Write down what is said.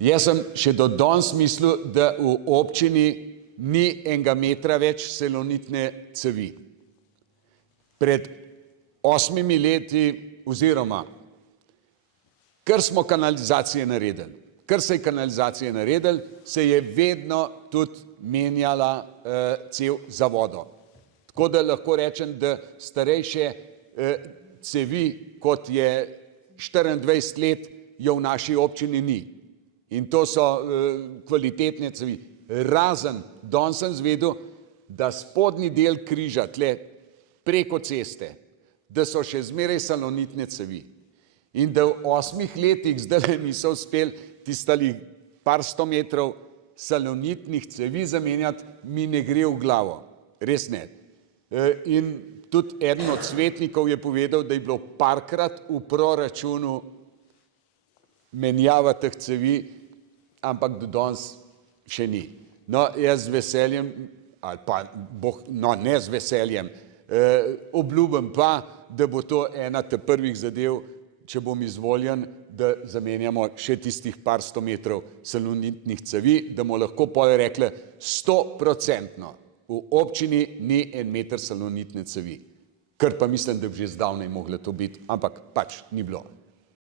Jaz sem še do danes mislil, da v občini ni enega metra več salonitne cevi. Pred 8 leti oziroma, kar smo kanalizacije naredili, kar se je kanalizacije naredili, se je vedno tudi menjala cev za vodo. Tako da lahko rečem, da starejše cevi, kot je 24 let, jo v naši občini ni. In to so kvalitetne cevi. Razen, danes sem izvedel, da spodnji del križa, tle preko ceste, da so še zmeraj salonitne cevi. In da v 8 letih zdaj niso uspeli tistih par 100 metrov salonitnih cevi zamenjati, mi ne gre v glavo. Res ne. In tudi eden od svetnikov je povedal, da je bilo parkrat v proračunu menjava teh cevi, ampak do danes še ni. No, jaz z veseljem, ali pa, ne z veseljem, obljubim pa, da bo to ena te prvih zadev, če bom izvoljen, da zamenjamo še tistih par 100 metrov salonitnih cevi, da bomo lahko pol rekli 100% v občini ni 1 meter salonitne cevi. Kar pa mislim, da bi že zdavnaj moglo to biti, ampak pač ni bilo.